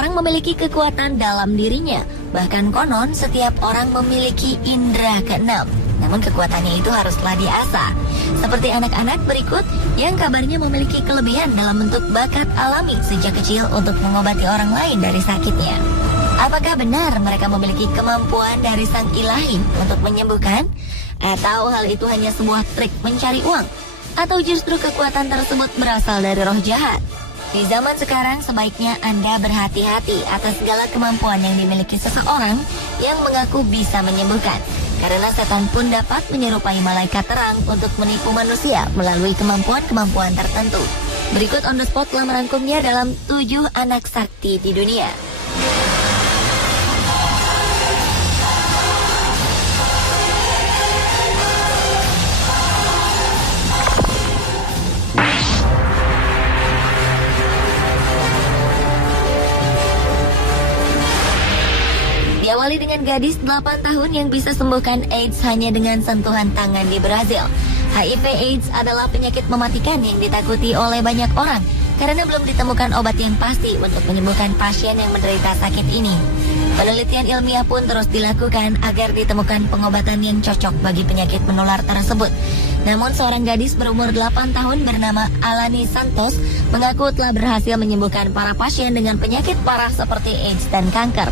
orang memiliki kekuatan dalam dirinya. Bahkan konon setiap orang memiliki indera keenam. Namun kekuatannya itu haruslah diasah. Seperti anak-anak berikut yang kabarnya memiliki kelebihan dalam bentuk bakat alami sejak kecil untuk mengobati orang lain dari sakitnya. Apakah benar mereka memiliki kemampuan dari sang ilahi untuk menyembuhkan? Atau hal itu hanya sebuah trik mencari uang? Atau justru kekuatan tersebut berasal dari roh jahat? Di zaman sekarang sebaiknya Anda berhati-hati atas segala kemampuan yang dimiliki seseorang yang mengaku bisa menyembuhkan. Karena setan pun dapat menyerupai malaikat terang untuk menipu manusia melalui kemampuan-kemampuan tertentu. Berikut On The Spot telah merangkumnya dalam 7 anak sakti di dunia. Diawali dengan gadis 8 tahun yang bisa sembuhkan AIDS hanya dengan sentuhan tangan di Brazil. HIV AIDS adalah penyakit mematikan yang ditakuti oleh banyak orang karena belum ditemukan obat yang pasti untuk menyembuhkan pasien yang menderita sakit ini. Penelitian ilmiah pun terus dilakukan agar ditemukan pengobatan yang cocok bagi penyakit menular tersebut. Namun seorang gadis berumur 8 tahun bernama Alani Santos mengaku telah berhasil menyembuhkan para pasien dengan penyakit parah seperti AIDS dan kanker.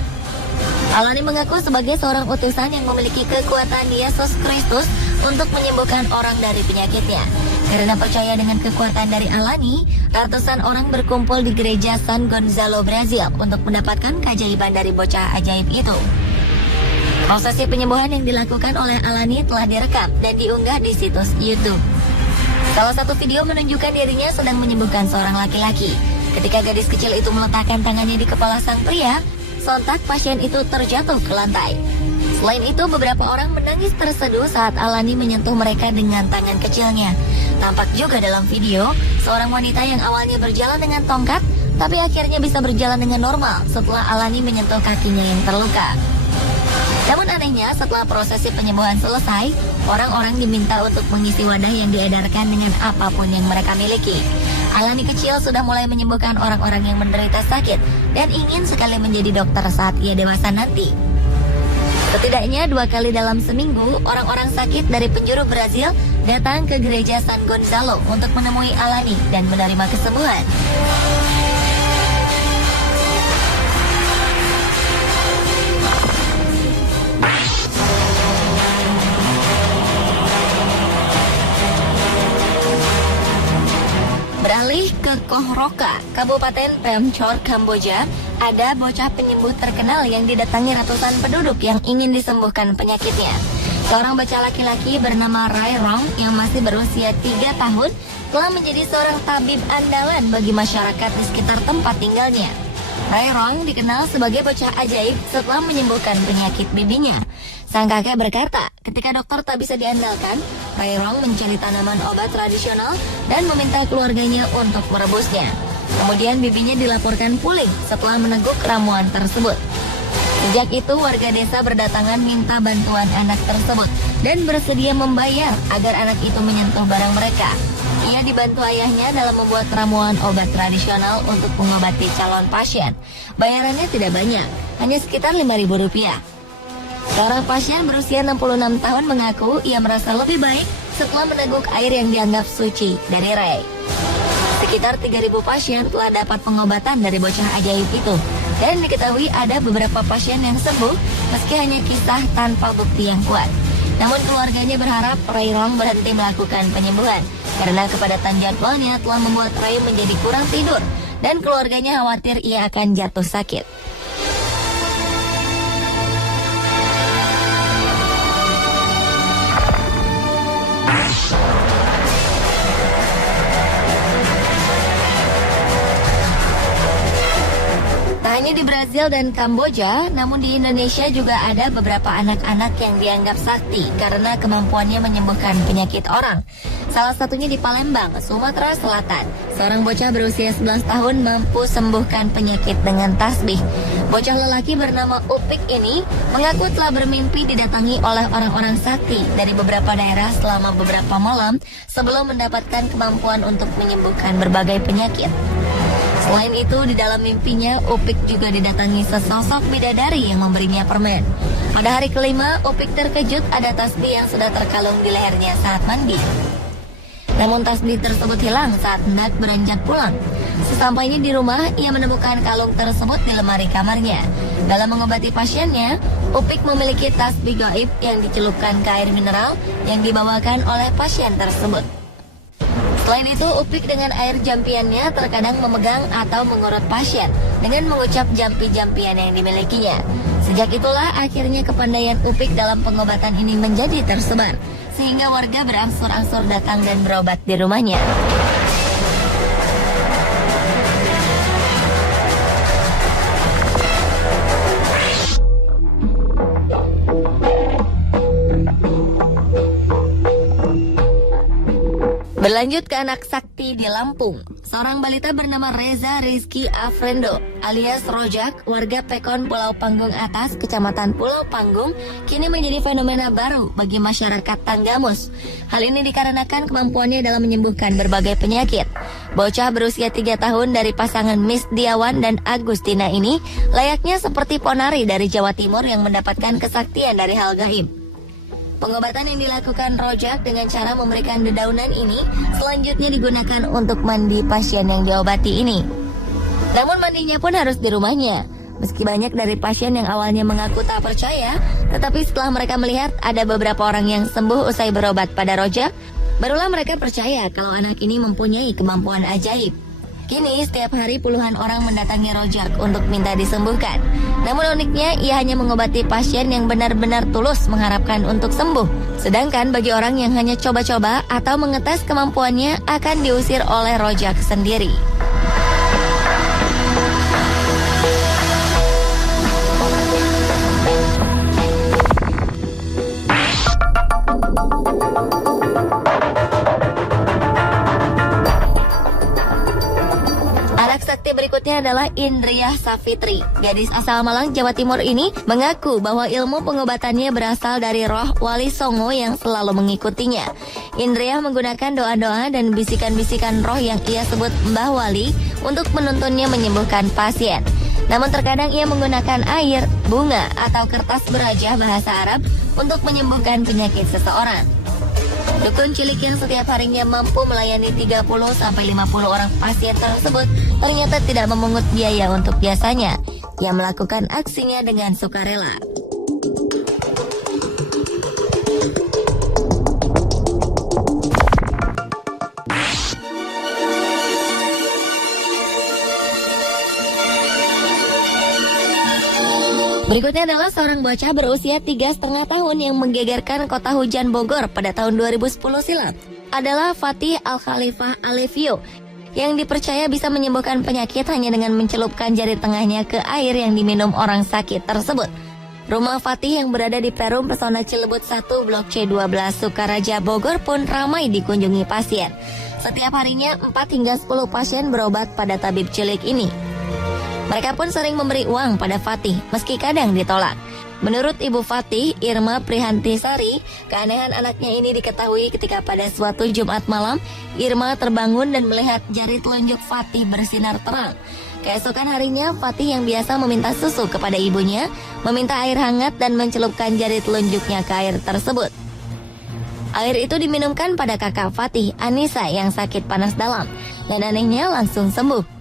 Alani mengaku sebagai seorang utusan yang memiliki kekuatan Yesus Kristus untuk menyembuhkan orang dari penyakitnya. Karena percaya dengan kekuatan dari Alani, ratusan orang berkumpul di gereja San Gonzalo, Brazil untuk mendapatkan keajaiban dari bocah ajaib itu. Prosesi penyembuhan yang dilakukan oleh Alani telah direkam dan diunggah di situs YouTube. Salah satu video menunjukkan dirinya sedang menyembuhkan seorang laki-laki. Ketika gadis kecil itu meletakkan tangannya di kepala sang pria, sontak pasien itu terjatuh ke lantai. Selain itu, beberapa orang menangis terseduh saat Alani menyentuh mereka dengan tangan kecilnya. Tampak juga dalam video, seorang wanita yang awalnya berjalan dengan tongkat, tapi akhirnya bisa berjalan dengan normal setelah Alani menyentuh kakinya yang terluka. Namun anehnya, setelah prosesi penyembuhan selesai, orang-orang diminta untuk mengisi wadah yang diedarkan dengan apapun yang mereka miliki. Alani kecil sudah mulai menyembuhkan orang-orang yang menderita sakit dan ingin sekali menjadi dokter saat ia dewasa nanti. Setidaknya 2 kali dalam seminggu, orang-orang sakit dari penjuru Brazil datang ke gereja San Gonzalo untuk menemui Alani dan menerima kesembuhan. Beralih ke Koh Roka, Kabupaten Pemchor, Kamboja, ada bocah penyembuh terkenal yang didatangi ratusan penduduk yang ingin disembuhkan penyakitnya. Seorang bocah laki-laki bernama Rai Rong yang masih berusia 3 tahun telah menjadi seorang tabib andalan bagi masyarakat di sekitar tempat tinggalnya. Rai Rong dikenal sebagai bocah ajaib setelah menyembuhkan penyakit bibinya. Sang kakek berkata, ketika dokter tak bisa diandalkan, Rai Rong mencari tanaman obat tradisional dan meminta keluarganya untuk merebusnya. Kemudian bibinya dilaporkan pulih setelah meneguk ramuan tersebut. Sejak itu warga desa berdatangan minta bantuan anak tersebut dan bersedia membayar agar anak itu menyentuh barang mereka. Ia dibantu ayahnya dalam membuat ramuan obat tradisional untuk mengobati calon pasien. Bayarannya tidak banyak, hanya sekitar Rp5.000. Seorang pasien berusia 66 tahun mengaku ia merasa lebih baik setelah meneguk air yang dianggap suci dari Rai. Sekitar 3.000 pasien telah dapat pengobatan dari bocah ajaib itu. Dan diketahui ada beberapa pasien yang sembuh meski hanya kisah tanpa bukti yang kuat. Namun keluarganya berharap Rai Rong berhenti melakukan penyembuhan karena kepadatan jadwalnya telah membuat Rai menjadi kurang tidur dan keluarganya khawatir ia akan jatuh sakit. Hanya di Brazil dan Kamboja, namun di Indonesia juga ada beberapa anak-anak yang dianggap sakti karena kemampuannya menyembuhkan penyakit orang. Salah satunya di Palembang, Sumatera Selatan. Seorang bocah berusia 11 tahun mampu sembuhkan penyakit dengan tasbih. Bocah lelaki bernama Upik ini mengaku telah bermimpi didatangi oleh orang-orang sakti dari beberapa daerah selama beberapa malam sebelum mendapatkan kemampuan untuk menyembuhkan berbagai penyakit. Selain itu, di dalam mimpinya, Upik juga didatangi sesosok bidadari yang memberinya permen. Pada hari kelima, Upik terkejut ada tasbih yang sudah terkalung di lehernya saat mandi. Namun tasbih tersebut hilang saat hendak beranjak pulang. Sesampainya di rumah, ia menemukan kalung tersebut di lemari kamarnya. Dalam mengobati pasiennya, Upik memiliki tasbih gaib yang dicelupkan ke air mineral yang dibawakan oleh pasien tersebut. Selain itu, Upik dengan air jampiannya terkadang memegang atau mengurut pasien dengan mengucap jampi-jampian yang dimilikinya. Sejak itulah akhirnya kepandaian Upik dalam pengobatan ini menjadi tersebar, sehingga warga berangsur-angsur datang dan berobat di rumahnya. Berlanjut ke anak sakti di Lampung. Seorang balita bernama Reza Rizky Afrindo alias Rojak, warga Pekon Pulau Panggung Atas, Kecamatan Pulau Panggung, kini menjadi fenomena baru bagi masyarakat Tanggamus. Hal ini dikarenakan kemampuannya dalam menyembuhkan berbagai penyakit. Bocah berusia 3 tahun dari pasangan Miss Diawan dan Agustina ini layaknya seperti ponari dari Jawa Timur yang mendapatkan kesaktian dari hal gaib. Pengobatan yang dilakukan Rojak dengan cara memberikan dedaunan ini selanjutnya digunakan untuk mandi pasien yang diobati ini. Namun mandinya pun harus di rumahnya. Meski banyak dari pasien yang awalnya mengaku tak percaya, tetapi setelah mereka melihat ada beberapa orang yang sembuh usai berobat pada Rojak, barulah mereka percaya kalau anak ini mempunyai kemampuan ajaib. Kini setiap hari puluhan orang mendatangi Rojak untuk minta disembuhkan. Namun uniknya ia hanya mengobati pasien yang benar-benar tulus mengharapkan untuk sembuh. Sedangkan bagi orang yang hanya coba-coba atau mengetes kemampuannya akan diusir oleh Rojak sendiri. Sakti berikutnya adalah Indriah Safitri. Gadis asal Malang, Jawa Timur ini mengaku bahwa ilmu pengobatannya berasal dari roh Wali Songo yang selalu mengikutinya. Indriah menggunakan doa-doa dan bisikan-bisikan roh yang ia sebut Mbah Wali untuk menuntunnya menyembuhkan pasien. Namun terkadang ia menggunakan air, bunga, atau kertas berajah bahasa Arab untuk menyembuhkan penyakit seseorang. Dukun cilik yang setiap harinya mampu melayani 30-50 orang pasien tersebut ternyata tidak memungut biaya untuk jasanya. Ia melakukan aksinya dengan sukarela. Berikutnya adalah seorang bocah berusia 3,5 tahun yang menggegerkan kota hujan Bogor pada tahun 2010 silam. Adalah Fatih Al-Khalifah Alevio yang dipercaya bisa menyembuhkan penyakit hanya dengan mencelupkan jari tengahnya ke air yang diminum orang sakit tersebut. Rumah Fatih yang berada di Perum Pesona Cilebut 1 Blok C12 Sukaraja Bogor pun ramai dikunjungi pasien. Setiap harinya 4 hingga 10 pasien berobat pada tabib cilik ini. Mereka pun sering memberi uang pada Fatih, meski kadang ditolak. Menurut Ibu Fatih, Irma Prihantisari, keanehan anaknya ini diketahui ketika pada suatu Jumat malam, Irma terbangun dan melihat jari telunjuk Fatih bersinar terang. Keesokan harinya, Fatih yang biasa meminta susu kepada ibunya, meminta air hangat dan mencelupkan jari telunjuknya ke air tersebut. Air itu diminumkan pada kakak Fatih, Anissa, yang sakit panas dalam, dan anehnya langsung sembuh.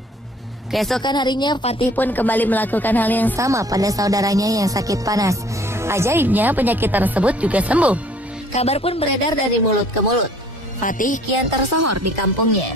Keesokan harinya, Fatih pun kembali melakukan hal yang sama pada saudaranya yang sakit panas. Ajaibnya, penyakit tersebut juga sembuh. Kabar pun beredar dari mulut ke mulut. Fatih kian tersohor di kampungnya.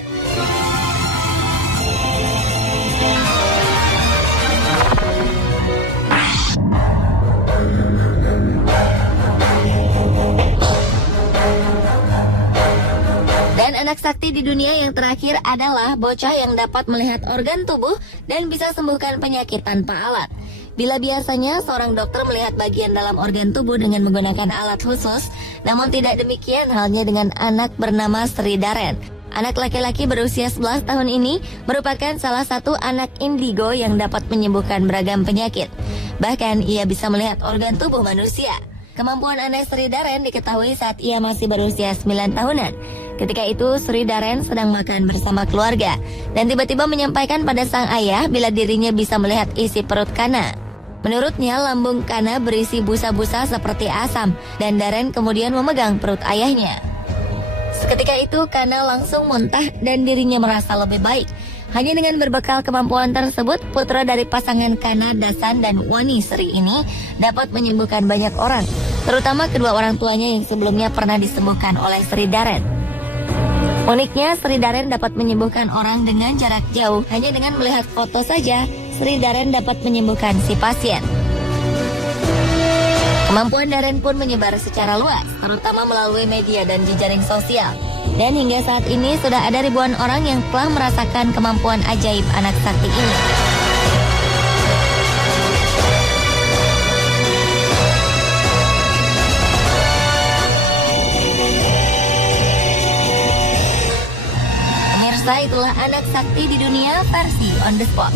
Dan anak sakti di dunia yang terakhir adalah bocah yang dapat melihat organ tubuh dan bisa sembuhkan penyakit tanpa alat. Bila biasanya seorang dokter melihat bagian dalam organ tubuh dengan menggunakan alat khusus, namun tidak demikian halnya dengan anak bernama Sri Daren. Anak laki-laki berusia 11 tahun ini merupakan salah satu anak indigo yang dapat menyembuhkan beragam penyakit. Bahkan ia bisa melihat organ tubuh manusia. Kemampuan aneh Sri Daren diketahui saat ia masih berusia 9 tahunan. Ketika itu Sri Daren sedang makan bersama keluarga dan tiba-tiba menyampaikan pada sang ayah bila dirinya bisa melihat isi perut Kana. Menurutnya lambung Kana berisi busa-busa seperti asam dan Daren kemudian memegang perut ayahnya. Seketika itu Kana langsung muntah dan dirinya merasa lebih baik. Hanya dengan berbekal kemampuan tersebut, putra dari pasangan Kana Dasan dan Wani Sri ini dapat menyembuhkan banyak orang, terutama kedua orang tuanya yang sebelumnya pernah disembuhkan oleh Sri Daren. Uniknya, Sri Daren dapat menyembuhkan orang dengan jarak jauh. Hanya dengan melihat foto saja, Sri Daren dapat menyembuhkan si pasien. Kemampuan Daren pun menyebar secara luas, terutama melalui media dan jejaring sosial. Dan hingga saat ini sudah ada ribuan orang yang telah merasakan kemampuan ajaib anak sakti ini. Pemirsa, itulah anak sakti di dunia versi on the spot.